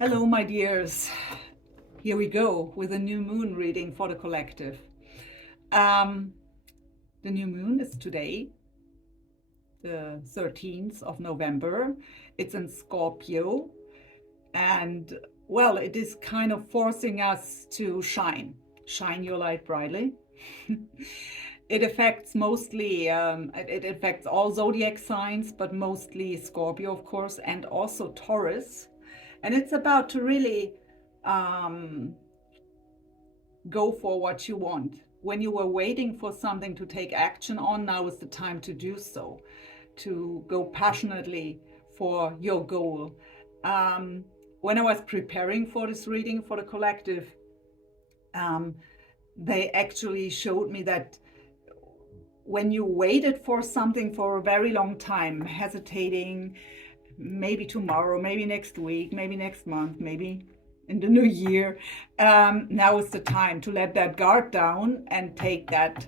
Hello, my dears. Here we go with a new moon reading for the collective. Um, the new moon is today, the 13th of November. It's in Scorpio, and well, it is kind of forcing us to shine your light brightly. It affects mostly, it affects all zodiac signs, but mostly Scorpio, of course, and also Taurus. And it's about to really um, go for what you want. When you were waiting for something to take action on, now is the time to do so, to go passionately for your goal. When I was preparing for this reading for the collective, um, they actually showed me that when you waited for something for a very long time, hesitating, maybe tomorrow, maybe next week, maybe next month, maybe in the new year, now is the time to let that guard down and take that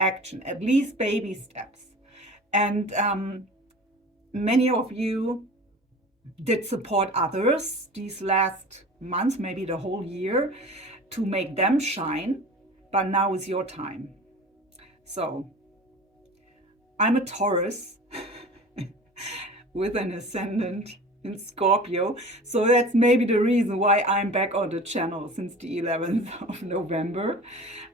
action, at least baby steps. And many of you did support others these last months, maybe the whole year, to make them shine, but now is your time. So I'm a Taurus with an ascendant in Scorpio. So that's maybe the reason why I'm back on the channel since the 11th of November.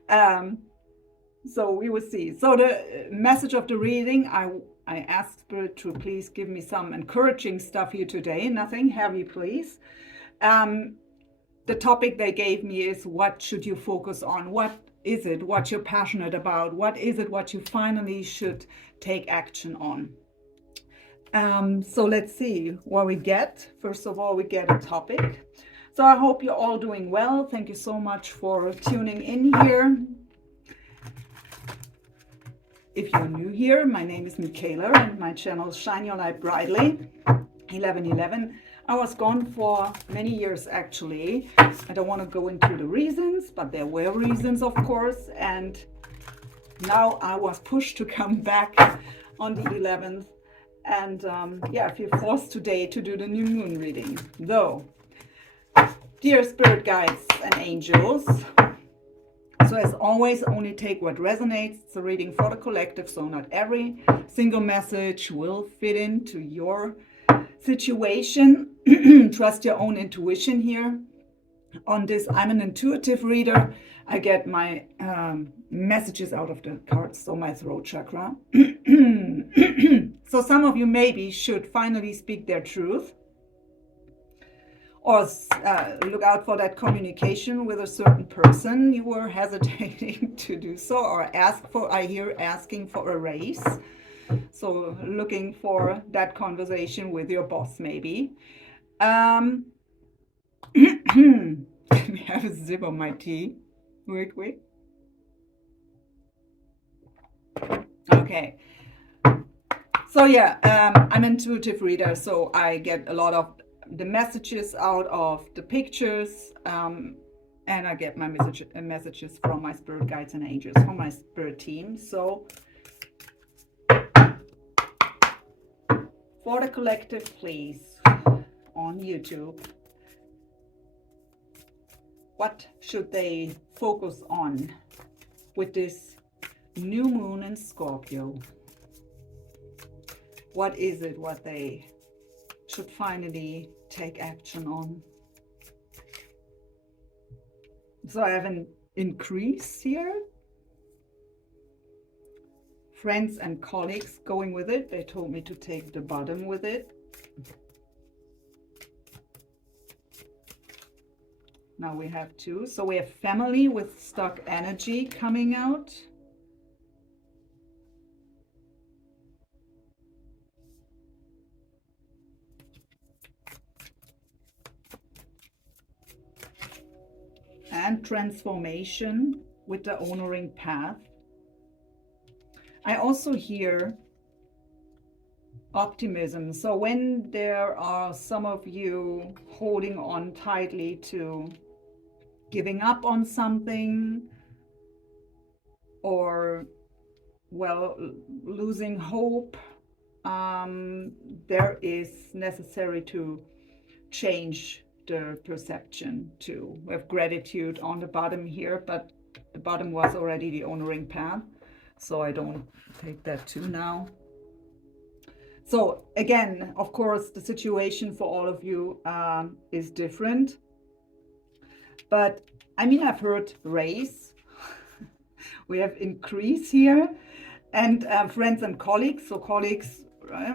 So we will see. So the message of the reading, I asked Spirit to please give me some encouraging stuff here today. Nothing heavy, please. The topic they gave me is, what should you focus on? What is it what you're passionate about? What is it what you finally should take action on? So let's see what we get. First of all, we get a topic. So I hope you're all doing well. Thank you so much for tuning in here. If you're new here, my name is Michaela and my channel is Shine Your Light Brightly 1111. I was gone for many years actually. I don't want to go into the reasons, but there were reasons, of course, and now I was pushed to come back on the 11th. And yeah, I feel forced today to do the new moon reading. Though, dear spirit guides and angels, so as always, only take what resonates. It's a reading for the collective, so not every single message will fit into your situation. Trust your own intuition here. On this, I'm an intuitive reader. I get my messages out of the cards, so my throat chakra. So some of you maybe should finally speak their truth, or look out for that communication with a certain person you were hesitating to do so, or I hear asking for a raise. So looking for that conversation with your boss maybe. Let me have a sip of my tea real quick. Okay. So yeah, I'm an intuitive reader, so I get a lot of the messages out of the pictures, and I get my messages from my spirit guides and angels, from my spirit team. So for the collective, please, on YouTube, what should they focus on with this new moon in Scorpio? What is it what they should finally take action on? So I have an increase here. Friends and colleagues going with it. They told me to take the bottom with it. Now we have two. So we have family with stuck energy coming out. And transformation with the honoring path. I also hear optimism. So when there are some of you holding on tightly to giving up on something, or well, losing hope, there is necessary to change the perception too. We have gratitude on the bottom here, but the bottom was already the honoring path, so I don't take that too now. So again, of course, the situation for all of you is different. But I mean, I've heard raise. We have increase here. And friends and colleagues. So colleagues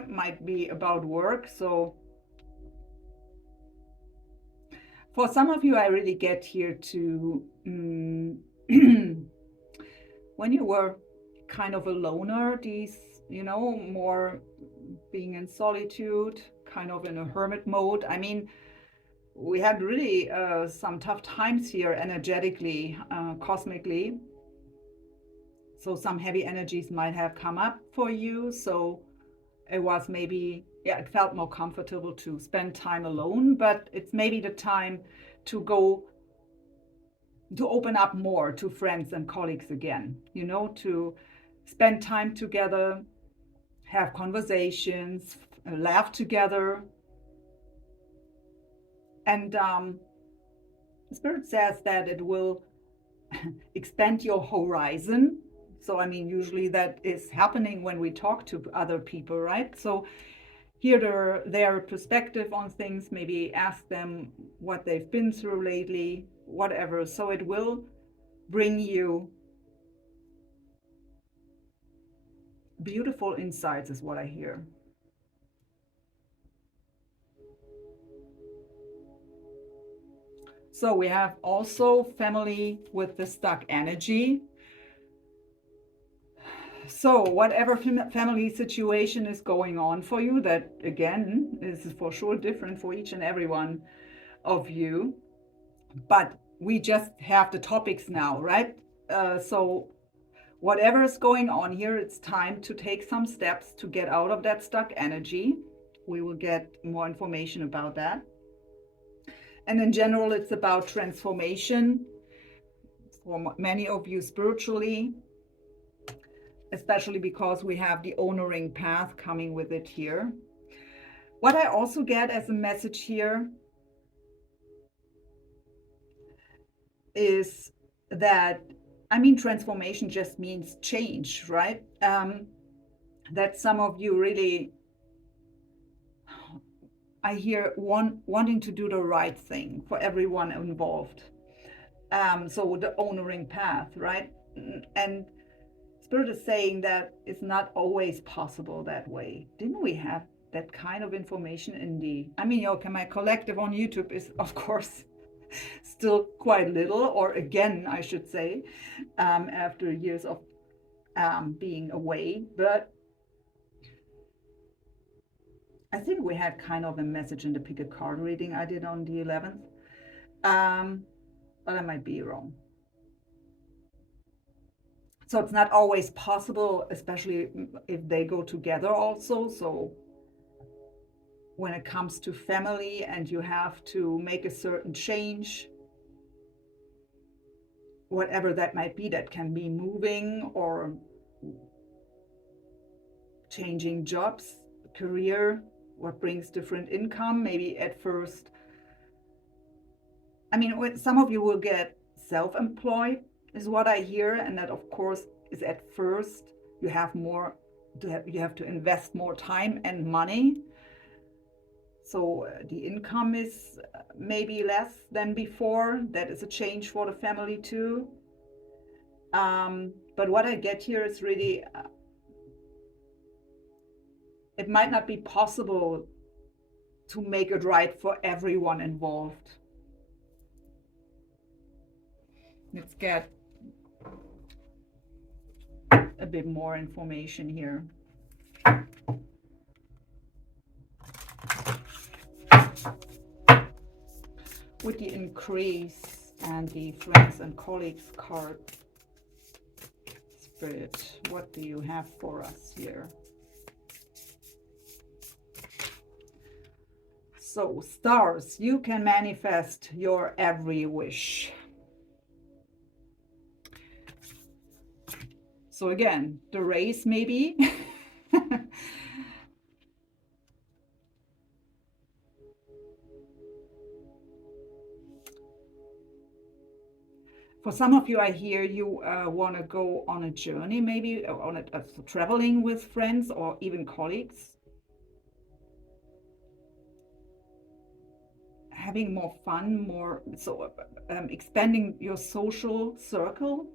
might be about work. So for some of you, I really get here to when you were kind of a loner, these, more being in solitude, kind of in a hermit mode. I mean, we had really some tough times here energetically, cosmically. So some heavy energies might have come up for you. So it was maybe, it felt more comfortable to spend time alone, but it's maybe the time to open up more to friends and colleagues again, to spend time together, have conversations, laugh together. And Spirit says that it will expand your horizon. So, I mean, usually that is happening when we talk to other people, right? So hear their perspective on things, maybe ask them what they've been through lately, whatever. So it will bring you beautiful insights is what I hear. So we have also family with the stuck energy. So whatever family situation is going on for you, that again is for sure different for each and every one of you. But we just have the topics now, right? So whatever is going on here, it's time to take some steps to get out of that stuck energy. We will get more information about that. And in general, it's about transformation for many of you spiritually, especially because we have the honoring path coming with it here. What I also get as a message here is that, I mean, transformation just means change, right? That some of you really, I hear wanting to do the right thing for everyone involved. So the honoring path, right? And Spirit is saying that it's not always possible that way. Didn't we have that kind of information in the, I mean, okay, my collective on YouTube is, of course, still quite little, or again, I should say, after years of being away. But I think we had kind of a message in the pick a card reading I did on the 11th. But I might be wrong. So it's not always possible, especially if they go together also. So when it comes to family and you have to make a certain change, whatever that might be, that can be moving or changing jobs, career, what brings different income, maybe at first. I mean, some of you will get self-employed is what I hear, and that of course is at first you have to invest more time and money, so the income is maybe less than before. That is a change for the family too. But what I get here is really it might not be possible to make it right for everyone involved. Let's get a bit more information here. With the increase and the friends and colleagues card, Spirit, what do you have for us here? So, stars, you can manifest your every wish. So again, the race maybe. For some of you, I hear you want to go on a journey, maybe on traveling with friends or even colleagues. Having more fun, expanding your social circle.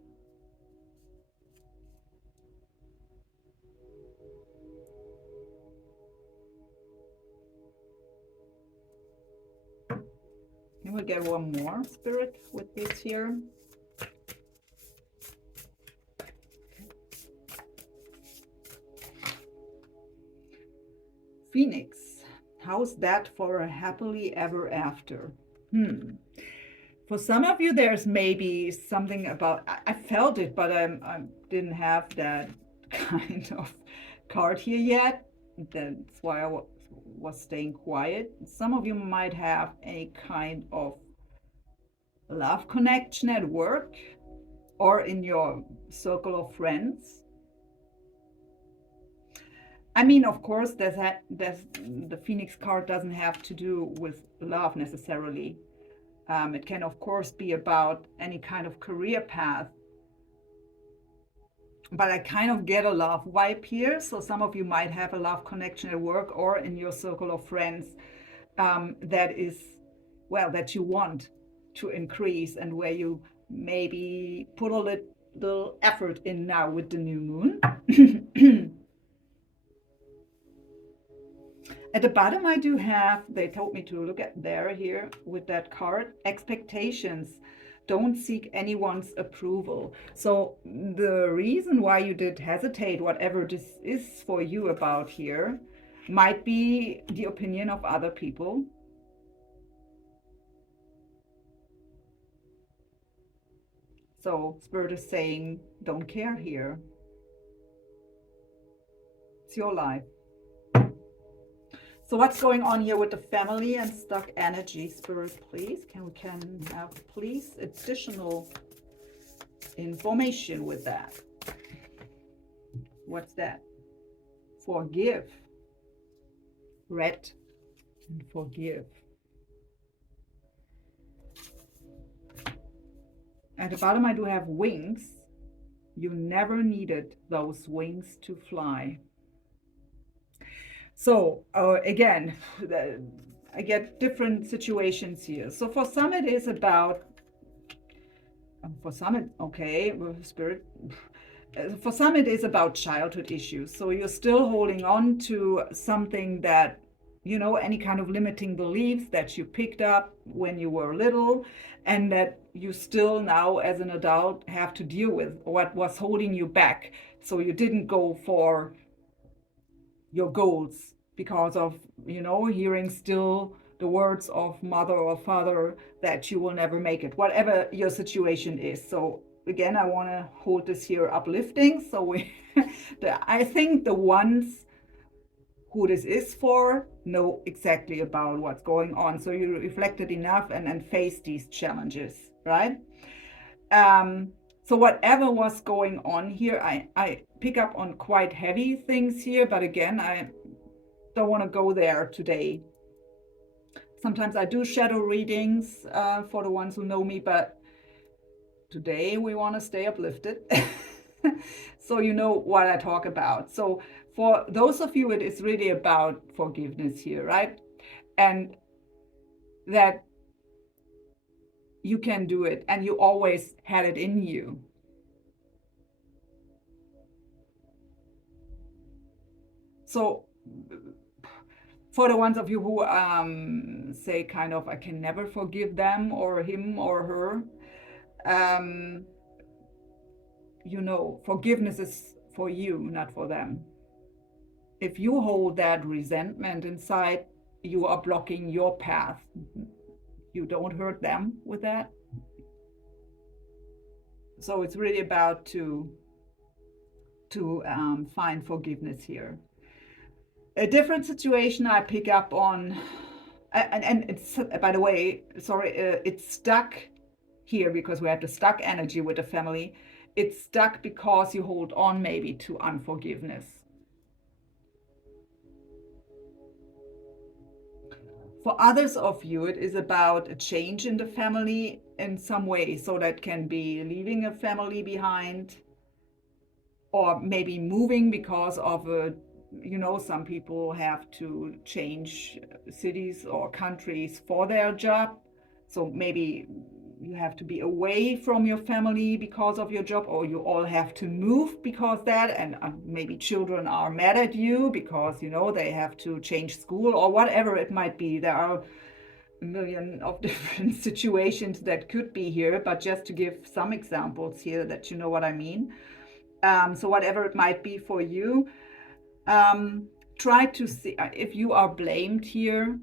And we'll get one more, Spirit, with this here. Phoenix. How's that for a happily ever after? For some of you, there's maybe something about, I felt it, but I didn't have that kind of card here yet. That's why I was staying quiet. Some of you might have a kind of love connection at work or in your circle of friends. I mean, of course, the Phoenix card doesn't have to do with love necessarily. It can, of course, be about any kind of career path. But I kind of get a love vibe here. So some of you might have a love connection at work or in your circle of friends that you want to increase, and where you maybe put a little effort in now with the new moon. At the bottom, I do have, they told me to look at there here with that card, expectations. Don't seek anyone's approval. So the reason why you did hesitate, whatever this is for you about here, might be the opinion of other people. So Spirit is saying, don't care here. It's your life. So what's going on here with the family and stuck energy, Spirit, please? We can have, please, additional information with that. What's that? Forgive. Red and forgive. At the bottom, I do have wings. You never needed those wings to fly. So again, I get different situations here. So for some it is about, Spirit, for some it is about childhood issues. So you're still holding on to something that, any kind of limiting beliefs that you picked up when you were little, and that you still now as an adult have to deal with, what was holding you back. So you didn't go for your goals because of, hearing still the words of mother or father that you will never make it, whatever your situation is. So again, I want to hold this here uplifting. So I think the ones who this is for know exactly about what's going on. So you reflected enough and face these challenges, right? So whatever was going on here, I pick up on quite heavy things here, but again, I don't want to go there today. Sometimes I do shadow readings for the ones who know me, but today we want to stay uplifted. So you know what I talk about. So for those of you, it is really about forgiveness here, right? And that you can do it, and you always had it in you. So for the ones of you who say kind of, I can never forgive them or him or her, forgiveness is for you, not for them. If you hold that resentment inside, you are blocking your path. You don't hurt them with that. So it's really about to find forgiveness here. A different situation I pick up on, and it's, by the way, sorry, it's stuck here because we have the stuck energy with the family. It's stuck because you hold on maybe to unforgiveness. For others of you, it is about a change in the family, in some way. So that can be leaving a family behind, or maybe moving because of a, some people have to change cities or countries for their job. So maybe you have to be away from your family because of your job, or you all have to move because that, and maybe children are mad at you because, they have to change school or whatever it might be. There are a million of different situations that could be here, but just to give some examples here that you know what I mean. So whatever it might be for you, try to see if you are blamed here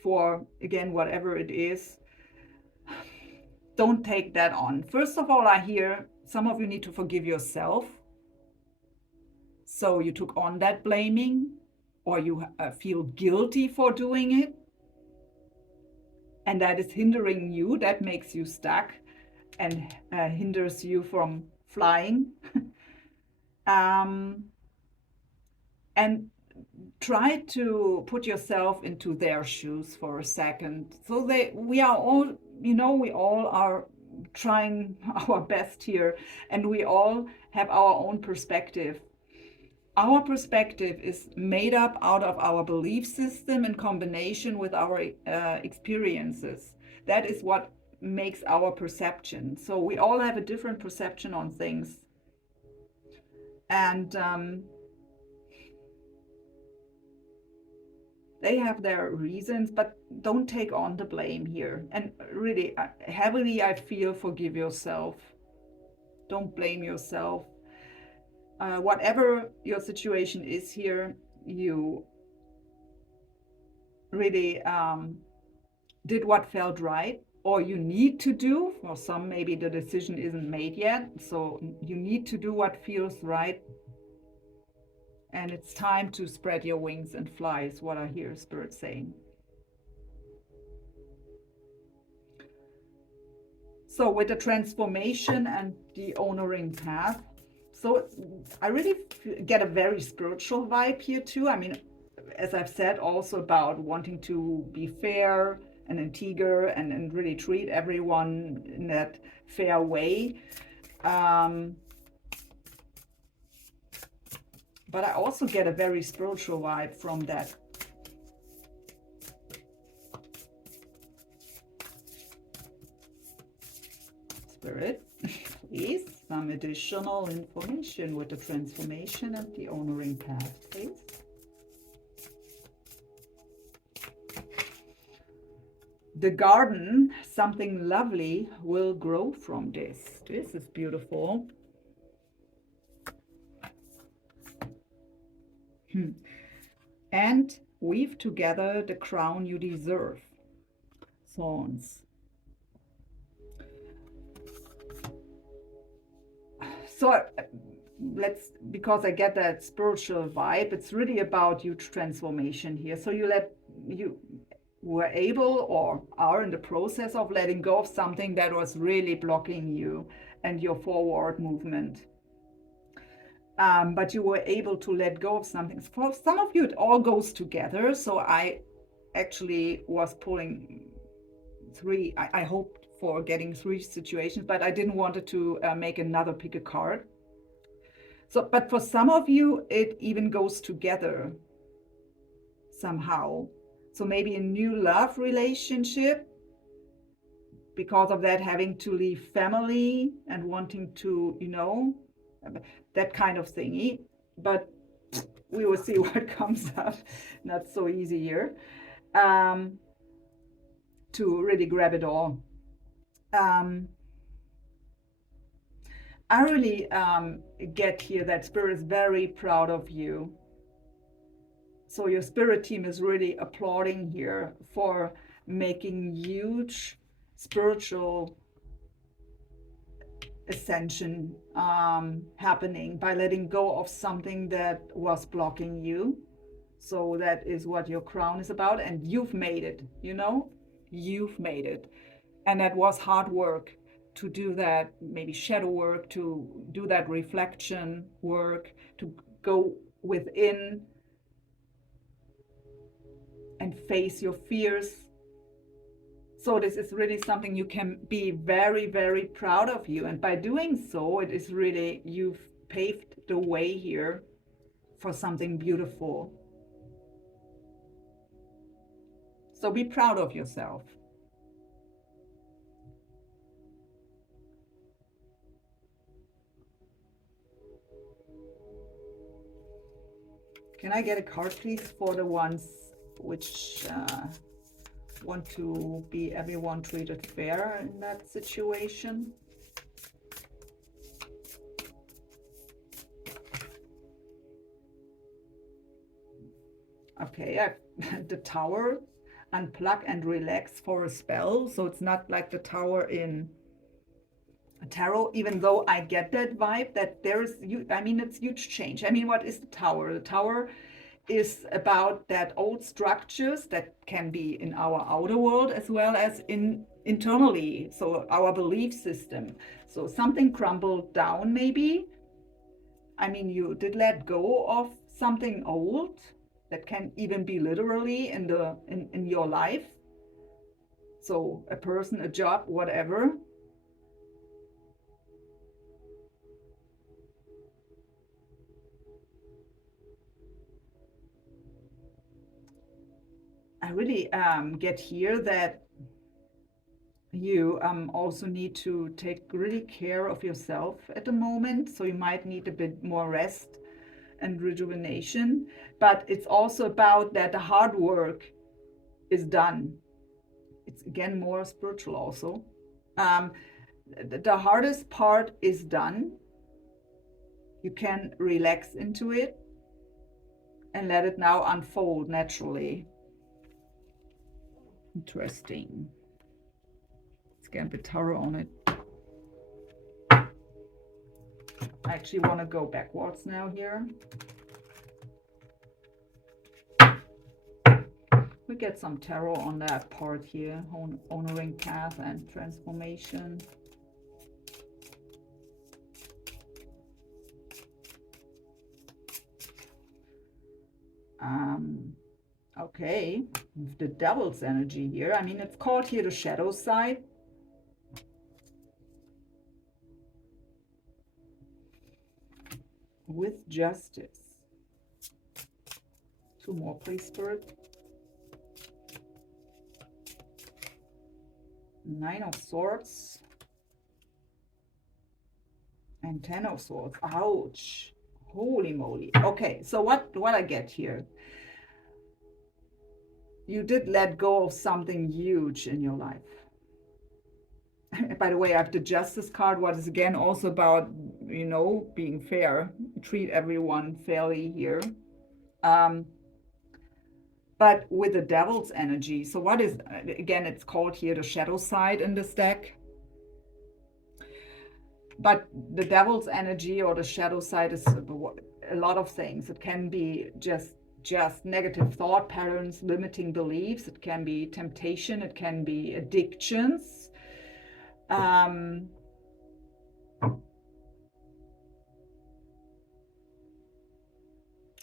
for, again, whatever it is. Don't take that on. First of all, I hear some of you need to forgive yourself. So you took on that blaming, or you feel guilty for doing it. And that is hindering you. That makes you stuck and hinders you from flying. And try to put yourself into their shoes for a second. So we are all, we all are trying our best here, and we all have our own perspective. Our perspective is made up out of our belief system in combination with our experiences. That is what makes our perception. So we all have a different perception on things. And they have their reasons, but don't take on the blame here. And really, heavily, I feel forgive yourself. Don't blame yourself. Whatever your situation is here, you really did what felt right, or you need to do. For some, maybe the decision isn't made yet. So you need to do what feels right. And it's time to spread your wings and fly, is what I hear Spirit saying. So with the transformation and the honoring path, so I really get a very spiritual vibe here too. I mean, as I've said, also about wanting to be fair and integer and really treat everyone in that fair way. But I also get a very spiritual vibe from that. Spirit, please, some additional information with the transformation and the honoring path, please. The garden, something lovely will grow from this. This is beautiful. And weave together the crown you deserve. Thorns. So because I get that spiritual vibe, it's really about huge transformation here. So you were able or are in the process of letting go of something that was really blocking you and your forward movement. But you were able to let go of something. For some of you, it all goes together. So I actually was pulling three. I hoped for getting three situations, but I didn't want to make another pick a card. So, but for some of you, it even goes together somehow. So maybe a new love relationship, because of that, having to leave family and wanting to, that kind of thingy. But we will see what comes up. Not so easy here to really grab it all. I really get here that Spirit is very proud of you. So your Spirit team is really applauding here for making huge spiritual ascension happening by letting go of something that was blocking you. So that is what your crown is about, and you've made it, you've made it. And that was hard work to do that, maybe shadow work, to do that reflection work, to go within and face your fears. So this is really something you can be very, very proud of you. And by doing so, it is really, you've paved the way here for something beautiful. So be proud of yourself. Can I get a card, please, for the ones which want to be everyone treated fair in that situation? Okay, the Tower, unplug and relax for a spell. So it's not like the Tower in tarot, even though I get that vibe that there's, I mean, it's huge change. I mean, what is the Tower? The Tower is about that old structures that can be in our outer world as well as internally, so our belief system. So something crumbled down maybe. I mean, you did let go of something old that can even be literally in your life. So a person, a job, whatever. I really get here that you also need to take really care of yourself at the moment. So you might need a bit more rest and rejuvenation. But it's also about that the hard work is done. It's again more spiritual also. The hardest part is done. You can relax into it and let it now unfold naturally. Interesting. Let's get a bit tarot on it. I actually want to go backwards now here. We get some tarot on that part here, honoring path and transformation. Okay, the Devil's energy here. I mean, it's called here the shadow side. With justice. Two more, please, Spirit. Nine of Swords. And Ten of Swords. Ouch. Holy moly. Okay, so what I get here? You did let go of something huge in your life. By the way, I have the Justice card, what is again also about, you know, being fair. Treat everyone fairly here. But with the Devil's energy. So what is, again, it's called here the shadow side in this deck. But the Devil's energy or the shadow side is a lot of things. It can be just negative thought patterns, limiting beliefs. It can be temptation. It can be addictions.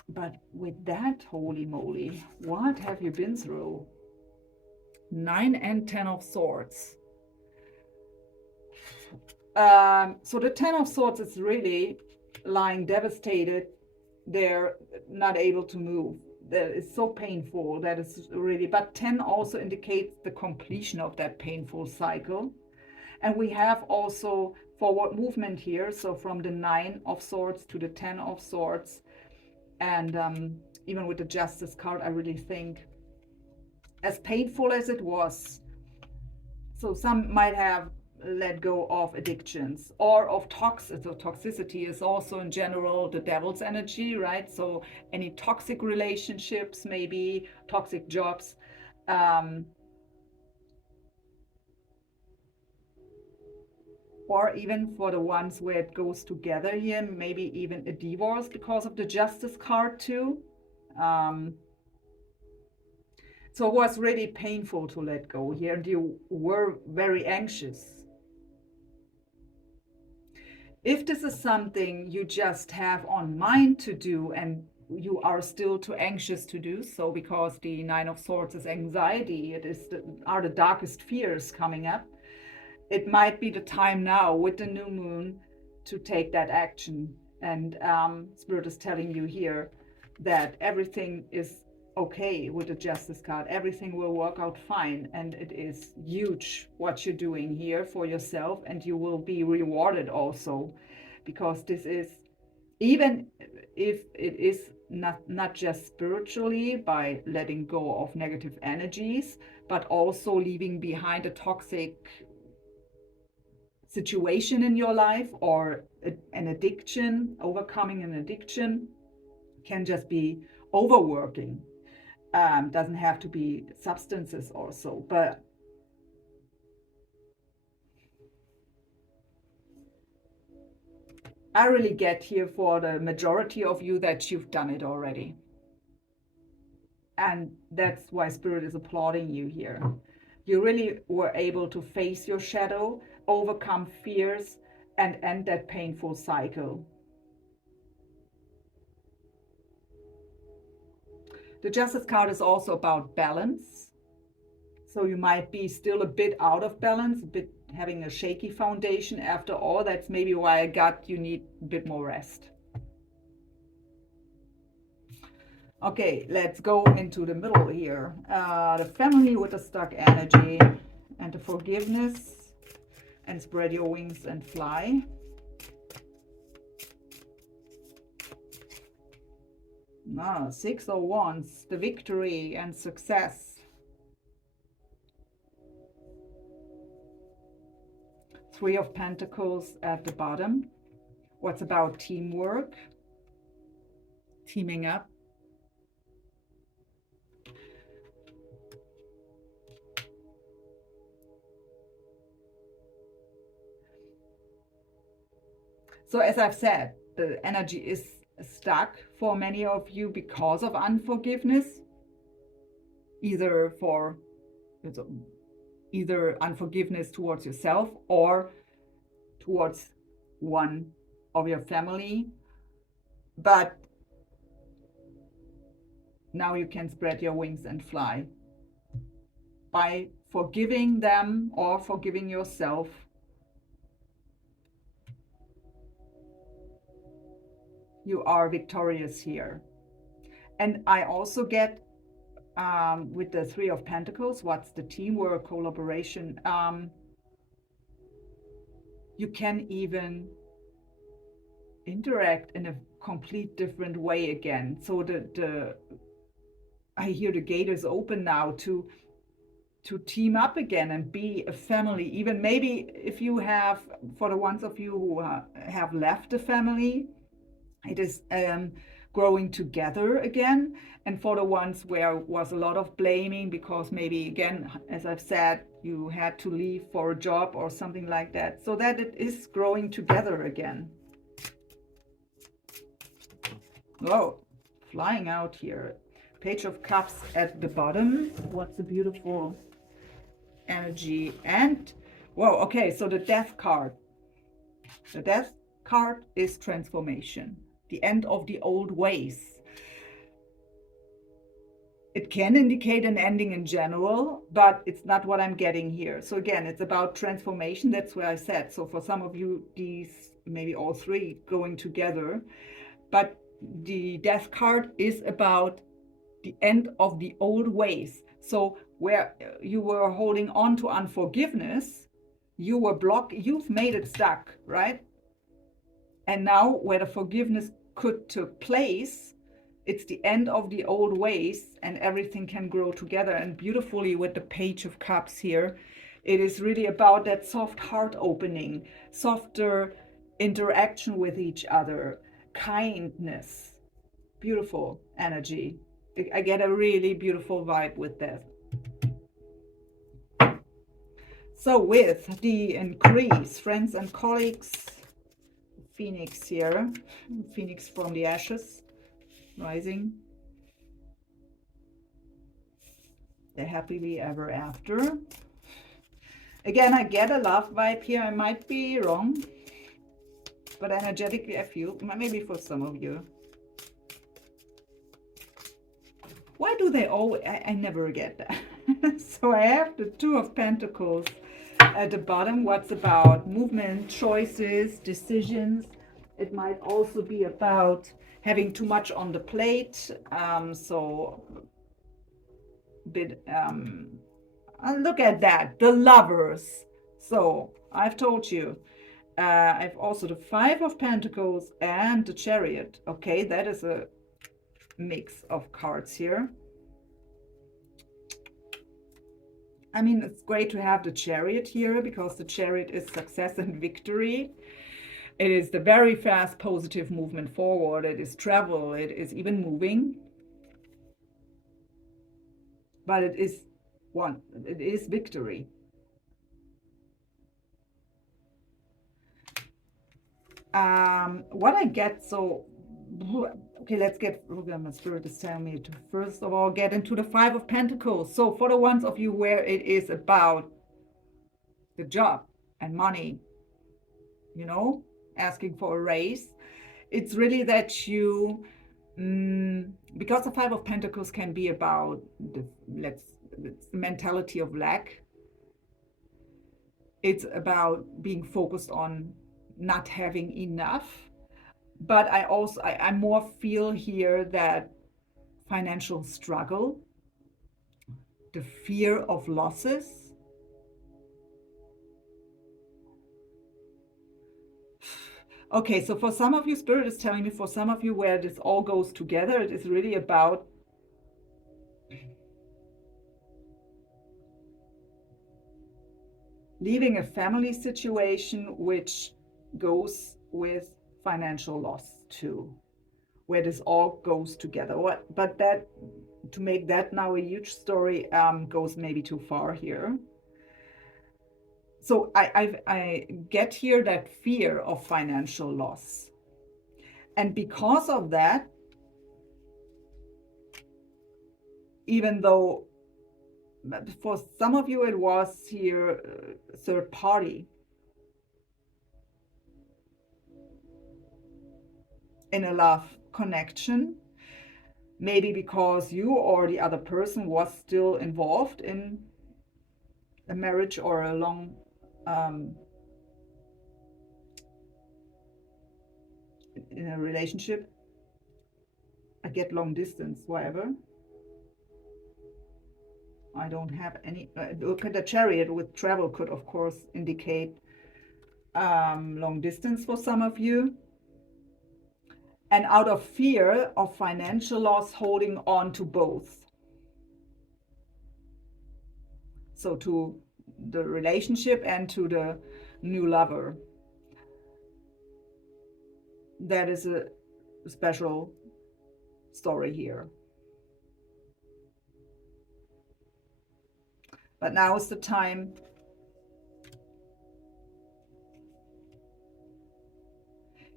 But with that, holy moly, what have you been through? 9 and 10 of Swords. So the 10 of Swords is really lying devastated. They're not able to move. That is so painful. That is really, but 10 also indicates the completion of that painful cycle. And we have also forward movement here. So from the 9 of Swords to the 10 of Swords. And even with the Justice card, I really think, as painful as it was, so some might have let go of addictions or of toxicity is also in general the Devil's energy, right? So any toxic relationships, maybe toxic jobs, or even for the ones where it goes together here, maybe even a divorce because of the Justice card too. So it was really painful to let go here, and you were very anxious. If this is something you just have on mind to do and you are still too anxious to do so, because the Nine of Swords is anxiety. It is are the darkest fears coming up. It might be the time now with the new moon to take that action. And Spirit is telling you here that everything is okay with the Justice card. Everything will work out fine. And it is huge what you're doing here for yourself. And you will be rewarded also, because this is, even if it is not just spiritually by letting go of negative energies, but also leaving behind a toxic situation in your life, or an addiction, overcoming an addiction. Can just be overworking. Doesn't have to be substances also, but I really get here for the majority of you that you've done it already. And that's why Spirit is applauding you here. You really were able to face your shadow, overcome fears, and end that painful cycle. The Justice card is also about balance. So you might be still a bit out of balance, a bit having a shaky foundation after all. That's maybe why I got you need a bit more rest. Okay, let's go into the middle here. The family with the stuck energy and the forgiveness, and spread your wings and fly. Six of Wands, the victory and success. Three of Pentacles at the bottom. What's about teamwork, teaming up. So as I've said, the energy is stuck for many of you because of unforgiveness, either unforgiveness towards yourself or towards one of your family. But now you can spread your wings and fly by forgiving them or forgiving yourself. You are victorious here. And I also get with the Three of Pentacles, what's the teamwork, collaboration? You can even interact in a complete different way again. So I hear the gate is open now to team up again and be a family. Even maybe if you have, for the ones of you who have left the family, it is growing together again. And for the ones where was a lot of blaming, because maybe, again, as I've said, you had to leave for a job or something like that, so that it is growing together again. Whoa, flying out here. Page of Cups at the bottom. What's a beautiful energy. And whoa, okay, so the Death card. The Death card is transformation, the end of the old ways. It can indicate an ending in general, but it's not what I'm getting here. So again, it's about transformation. That's where I said. So for some of you, these, maybe all three going together. But the Death card is about the end of the old ways. So where you were holding on to unforgiveness, you were you've made it stuck, right? And now where the forgiveness could take place, it's the end of the old ways, and everything can grow together. And beautifully with the Page of Cups here, it is really about that soft heart opening, softer interaction with each other, kindness, beautiful energy. I get a really beautiful vibe with that. So with the increase, friends and colleagues, Phoenix here, Phoenix from the ashes, rising, the happily ever after. Again, I get a love vibe here. I might be wrong, but energetically I feel, maybe for some of you, Why do they always, I never get that. So I have the Two of Pentacles at the bottom. What's about movement, choices, decisions. It might also be about having too much on the plate. So bit and look at that, the Lovers. So I've told you, I've also the Five of Pentacles and the Chariot. Okay, that is a mix of cards here. I mean, it's great to have the Chariot here because the Chariot is success and victory. It is the very fast positive movement forward. It is travel. It is even moving. But it is one. It is victory. What I get, so okay, let's get, my spirit is telling me to first of all get into the Five of Pentacles. So for the ones of you where it is about the job and money, you know, asking for a raise, it's really that you, because the Five of Pentacles can be about the mentality of lack. It's about being focused on not having enough. But I more feel here that financial struggle, the fear of losses. Okay, so for some of you, Spirit is telling me, for some of you where this all goes together, it is really about leaving a family situation which goes with financial loss too, where this all goes together. But that, to make that now a huge story, goes maybe too far here. So I get here that fear of financial loss. And because of that, even though for some of you it was here third party in a love connection, maybe because you or the other person was still involved in a marriage or a long in a relationship. I get long distance, whatever. I don't have any. Look at the Chariot with travel could of course indicate long distance for some of you. And out of fear of financial loss, holding on to both. So to the relationship and to the new lover. That is a special story here. But now is the time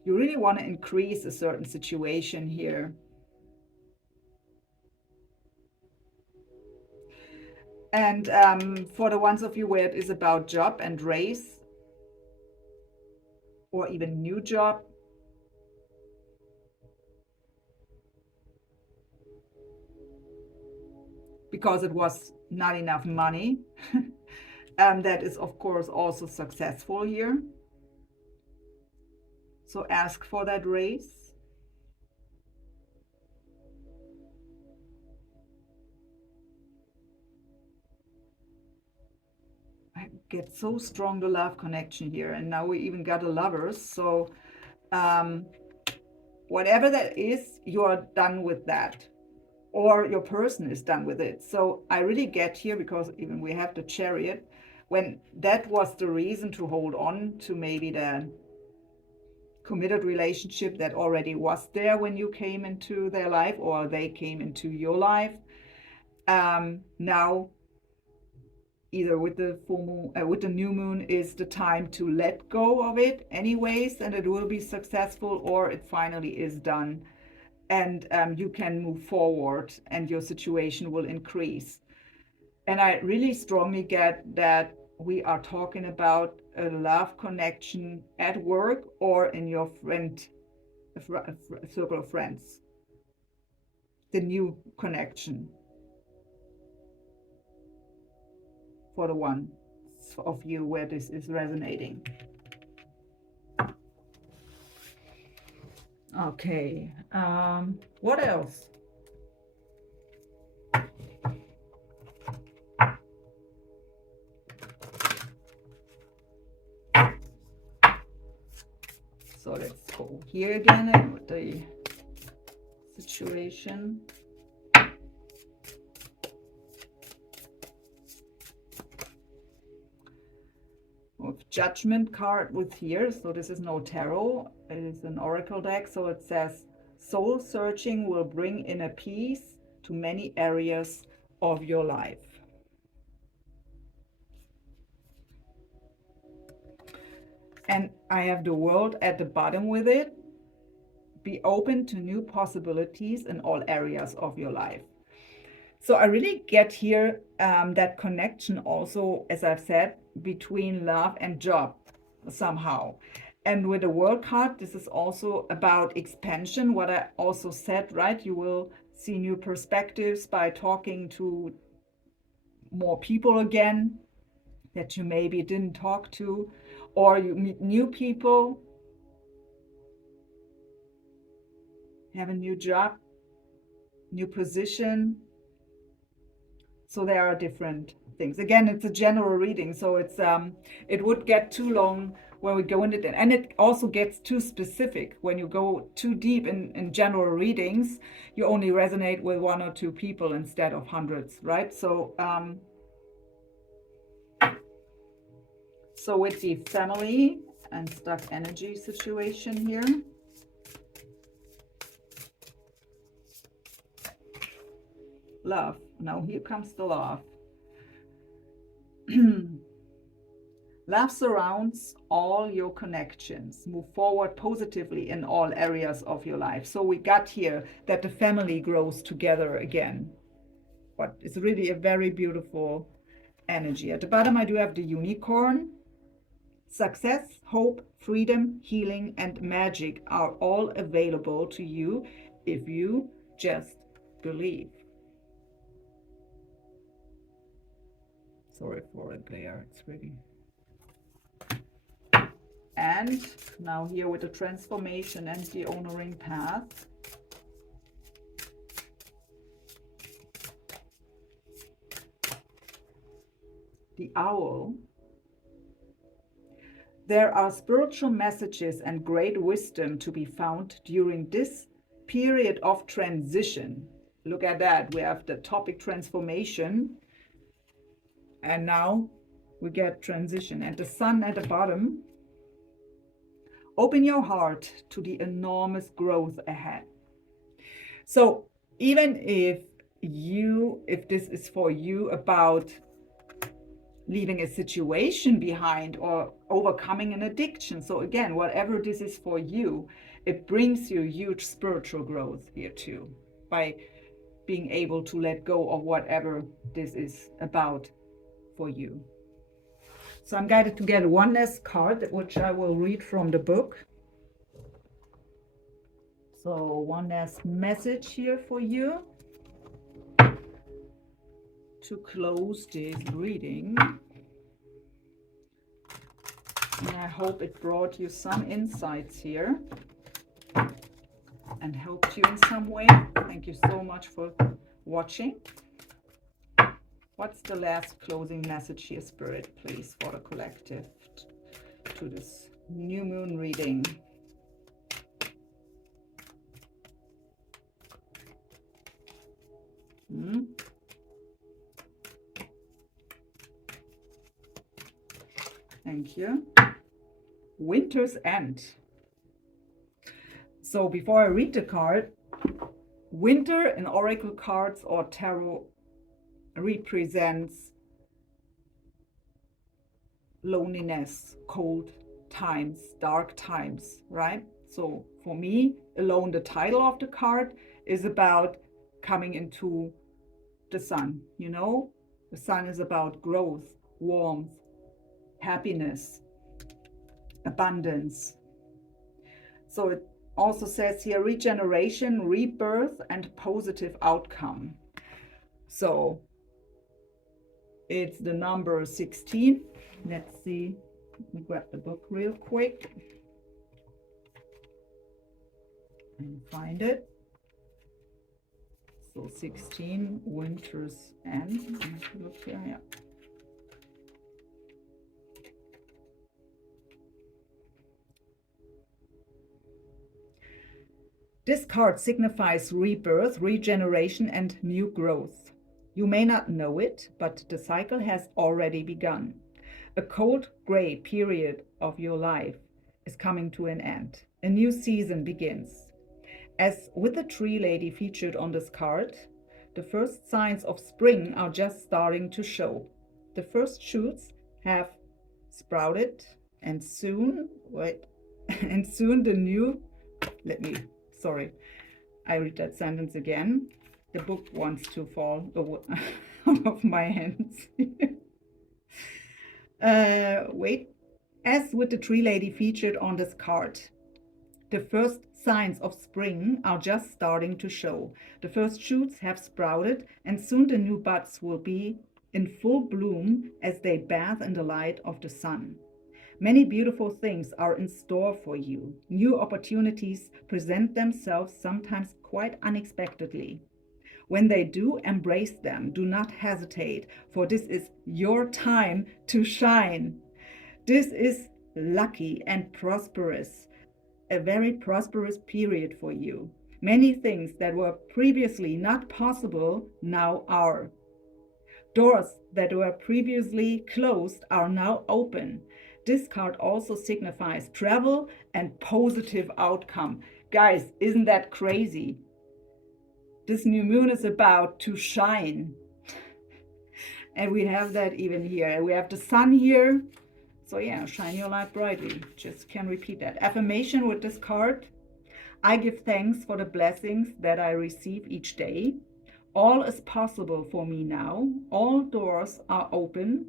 you really want to increase a certain situation here. And for the ones of you where it is about job and race, or even new job, because it was not enough money, that is of course also successful here. So ask for that raise. I get so strong the love connection here, and now we even got a Lovers. So whatever that is, you are done with that, or your person is done with it. So I really get here, because even we have the Chariot, when that was the reason to hold on to maybe the committed relationship that already was there when you came into their life, or they came into your life. Now either with the full moon, with the new moon, is the time to let go of it anyways, and it will be successful, or it finally is done, and you can move forward and your situation will increase. And I really strongly get that we are talking about a love connection at work or in your circle of friends. the new connection for the one of you where this is resonating. Okay, what else? So let's go here again with the situation. With Judgment card with here, so this is no tarot, it is an oracle deck. So it says soul searching will bring inner peace to many areas of your life. And I have the world at the bottom with it. Be open to new possibilities in all areas of your life. So I really get here that connection also, as I've said, between love and job somehow. And with the world card, this is also about expansion, what I also said, right? You will see new perspectives by talking to more people again that you maybe didn't talk to, or you meet new people, have a new job, new position. So there are different things. Again, it's a general reading, so it's it would get too long when we go into it, and it also gets too specific. When you go too deep in general readings, you only resonate with one or two people instead of hundreds, right? So so with the family and stuck energy situation here, love. Now here comes the love. Love surrounds all your connections. Move forward positively in all areas of your life. So we got here that the family grows together again. But it's really a very beautiful energy. At the bottom, I do have the unicorn. Success, hope, freedom, healing, and magic are all available to you if you just believe. Sorry for the glare, it's really... And now here with the transformation and the honoring path. The owl. There are spiritual messages and great wisdom to be found during this period of transition. Look at that. We have the topic transformation. And now we get transition. And the sun at the bottom. Open your heart to the enormous growth ahead. So even if this is for you about leaving a situation behind or overcoming an addiction. So again, whatever this is for you, it brings you huge spiritual growth here too, by being able to let go of whatever this is about for you. So I'm guided to get one last card, which I will read from the book. So one last message here for you to close this reading. And I hope it brought you some insights here and helped you in some way. Thank you so much for watching. What's the last closing message here, Spirit, please, for the collective to this new moon reading? Thank you. Winter's End. So before I read the card, winter in oracle cards or tarot represents loneliness, cold times, dark times, right? So for me, alone the title of the card is about coming into the sun, you know? The sun is about growth, warmth, happiness, abundance. So Also says here regeneration, rebirth, and positive outcome. So it's the number 16. Let's see. Let me grab the book real quick and find it. So 16, winter's end. Look here, yeah. This card signifies rebirth, regeneration, and new growth. You may not know it, but the cycle has already begun. A cold gray period of your life is coming to an end. A new season begins. As with the tree lady featured on this card, the first signs of spring are just starting to show. The first shoots have sprouted, and soon, and soon the new, sorry, I read that sentence again. The book wants to fall out of my hands. As with the tree lady featured on this card, the first signs of spring are just starting to show. The first shoots have sprouted, and soon the new buds will be in full bloom as they bathe in the light of the sun. Many beautiful things are in store for you. New opportunities present themselves, sometimes quite unexpectedly. When they do, embrace them. Do not hesitate, for this is your time to shine. This is lucky and prosperous, a very prosperous period for you. Many things that were previously not possible now are. Doors that were previously closed are now open. This card also signifies travel and positive outcome. Guys, isn't that crazy? This new moon is about to shine. And we have that even here. We have the sun here. So yeah, shine your light brightly. Just can repeat that. Affirmation with this card. I give thanks for the blessings that I receive each day. All is possible for me now. All doors are open.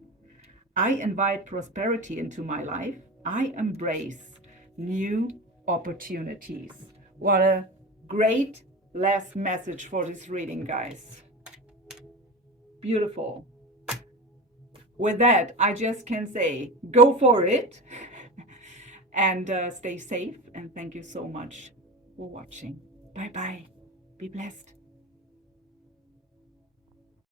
I invite prosperity into my life. I embrace new opportunities. What a great last message for this reading, guys. Beautiful. With that, I just can say, go for it and stay safe. And thank you so much for watching. Bye-bye. Be blessed.